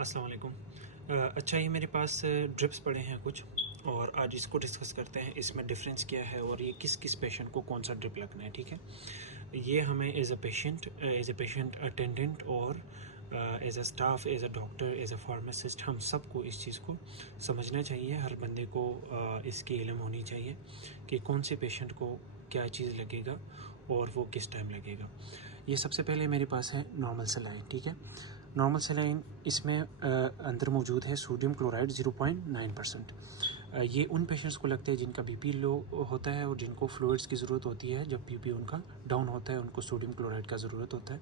अस्सलाम वालेकुम। अच्छा, ये मेरे पास ड्रिप्स पड़े हैं कुछ, और आज इसको डिस्कस करते हैं इसमें डिफरेंस क्या है और ये किस किस पेशेंट को कौन सा ड्रिप लगना है। ठीक है, ये हमें एज ए पेशेंट अटेंडेंट और as a staff, as a doctor, as a pharmacist, हम सबको इस चीज़ को समझना चाहिए। हर बंदे को इसकी इल्म होनी चाहिए कि कौन से पेशेंट को क्या चीज़ लगेगा और वो किस टाइम लगेगा। ये सबसे पहले मेरे पास है नॉर्मल सलाइन। ठीक है, नॉर्मल सलाइन इसमें अंदर मौजूद है सोडियम क्लोराइड 0.9%। ये उन पेशेंट्स को लगते हैं जिनका बीपी लो होता है और जिनको फ्लूइड्स की ज़रूरत होती है। जब बीपी उनका डाउन होता है उनको सोडियम क्लोराइड का ज़रूरत होता है,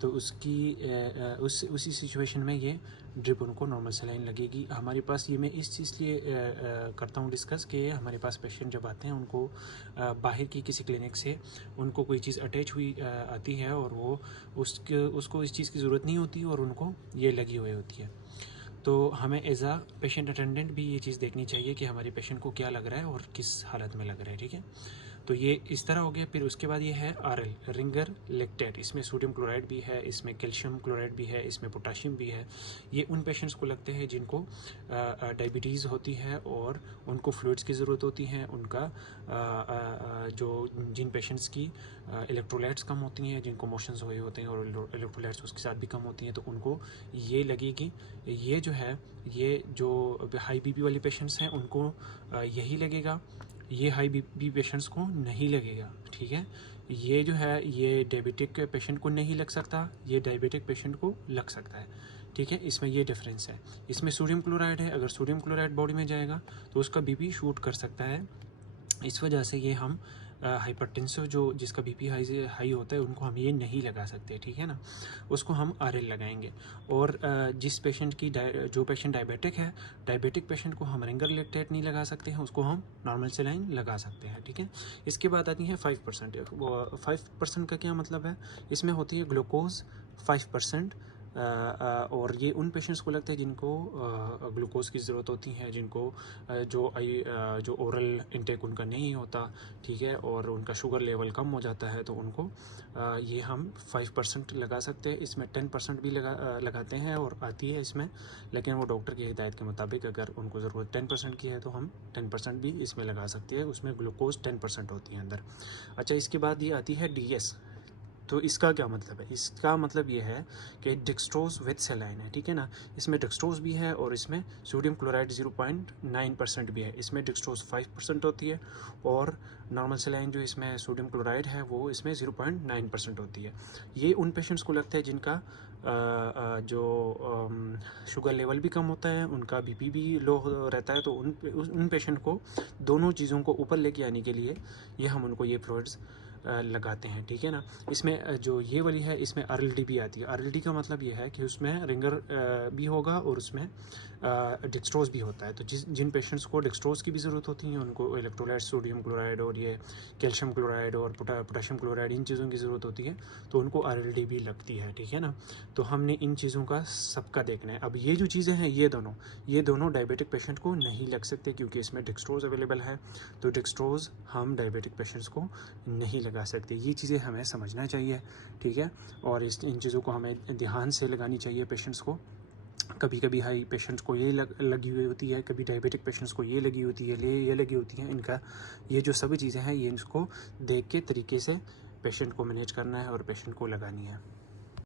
तो उसी सिचुएशन में ये ड्रिप उनको नॉर्मल सलाइन लगेगी। हमारे पास ये मैं इस चीज़ लिए करता हूँ डिस्कस कि हमारे पास पेशेंट जब आते हैं उनको बाहर की किसी क्लिनिक से उनको कोई चीज़ अटैच हुई आती है और वो उसको इस चीज़ की ज़रूरत नहीं होती और उनको ये लगी हुई होती है। तो हमें एज आ पेशेंट अटेंडेंट भी ये चीज़ देखनी चाहिए कि हमारे पेशेंट को क्या लग रहा है और किस हालत में लग रहा है। ठीक है, तो ये इस तरह हो गया। फिर उसके बाद ये है आरएल, रिंगर लेक्टेट। इसमें सोडियम क्लोराइड भी है, इसमें कैल्शियम क्लोराइड भी है, इसमें पोटाशियम भी है। ये उन पेशेंट्स को लगते हैं जिनको डायबिटीज़ होती है और उनको फ्लूइड्स की ज़रूरत होती है। उनका जो जिन पेशेंट्स की इलेक्ट्रोलाइट्स कम होती हैं, जिनको मोशंस हुए होते हैं और इलेक्ट्रोलाइट्स उसके साथ भी कम होती हैं, तो उनको ये लगेगी। ये जो है, ये जो हाई बीपी वाले पेशेंट्स हैं उनको यही लगेगा। ये हाई बीपी पेशेंट्स को नहीं लगेगा। ठीक है, ये जो है ये डायबिटिक पेशेंट को नहीं लग सकता, ये डायबिटिक पेशेंट को लग सकता है। ठीक है, इसमें ये डिफरेंस है। इसमें सोडियम क्लोराइड है, अगर सोडियम क्लोराइड बॉडी में जाएगा तो उसका बीपी शूट कर सकता है। इस वजह से ये हम हाइपरटेंसिव जो जिसका बीपी हाई होता है उनको हम ये नहीं लगा सकते। ठीक है ना, उसको हम आरएल लगाएंगे। और जिस पेशेंट की जो पेशेंट डायबिटिक है, डायबिटिक पेशेंट को हम रिंगर लेक्टेट नहीं लगा सकते हैं, उसको हम नॉर्मल सलाइन लगा सकते हैं। ठीक है, इसके बाद आती है 5%। 5% का क्या मतलब है? इसमें होती है ग्लूकोज 5%। और ये उन पेशेंट्स को लगता है जिनको ग्लूकोज की ज़रूरत होती है, जिनको जो ओरल इंटेक उनका नहीं होता। ठीक है, और उनका शुगर लेवल कम हो जाता है, तो उनको ये हम 5% लगा सकते हैं। इसमें 10% भी लगाते हैं और आती है इसमें, लेकिन वो डॉक्टर की हिदायत के मुताबिक अगर उनको ज़रूरत 10% की है तो हम 10% भी इसमें लगा सकते हैं। उसमें ग्लूकोज 10% होती है अंदर। अच्छा, इसके बाद ये आती है डीएस। तो इसका क्या मतलब है? इसका मतलब ये है कि डेक्सट्रोज विद सेलाइन है। ठीक है ना, इसमें डेक्सट्रोज भी है और इसमें सोडियम क्लोराइड 0.9% भी है। इसमें डेक्सट्रोज 5% होती है और नॉर्मल सेलाइन जो इसमें सोडियम क्लोराइड है वो इसमें 0.9% होती है। ये उन पेशेंट्स को लगता है जिनका जो शुगर लेवल भी कम होता है, उनका बीपी भी लो रहता है, तो उन पेशेंट को दोनों चीज़ों को ऊपर लेके आने के लिए ये हम उनको ये फ्लूइड्स लगाते हैं। ठीक है ना, इसमें जो ये वाली है इसमें आरएलडी भी आती है। आरएलडी का मतलब ये है कि उसमें रिंगर भी होगा और उसमें डेक्सट्रोज भी होता है। तो जिन पेशेंट्स को डेक्सट्रोज की भी ज़रूरत होती है, उनको इलेक्ट्रोलाइट सोडियम क्लोराइड और ये कैल्शियम क्लोराइड और पोटाशियम क्लोराइड, इन चीज़ों की ज़रूरत होती है, तो उनको आरएलडी भी लगती है। ठीक है ना, तो हमने इन चीज़ों का सबका देखना है। अब ये जो चीज़ें हैं ये दोनों डायबिटिक पेशेंट को नहीं लग सकते क्योंकि इसमें डेक्सट्रोज अवेलेबल है। तो डेक्सट्रोज हम डायबिटिक पेशेंट्स को नहीं लगा सकते। ये चीज़ें हमें समझना चाहिए। ठीक है, और इन चीज़ों को हमें ध्यान से लगानी चाहिए पेशेंट्स को। कभी कभी हाई पेशेंट्स को ये लगी हुई होती है, कभी डायबिटिक पेशेंट्स को ये लगी होती है, ये लगी होती है। इनका ये जो सभी चीज़ें हैं ये इसको देख के तरीके से पेशेंट को मैनेज करना है और पेशेंट को लगानी है।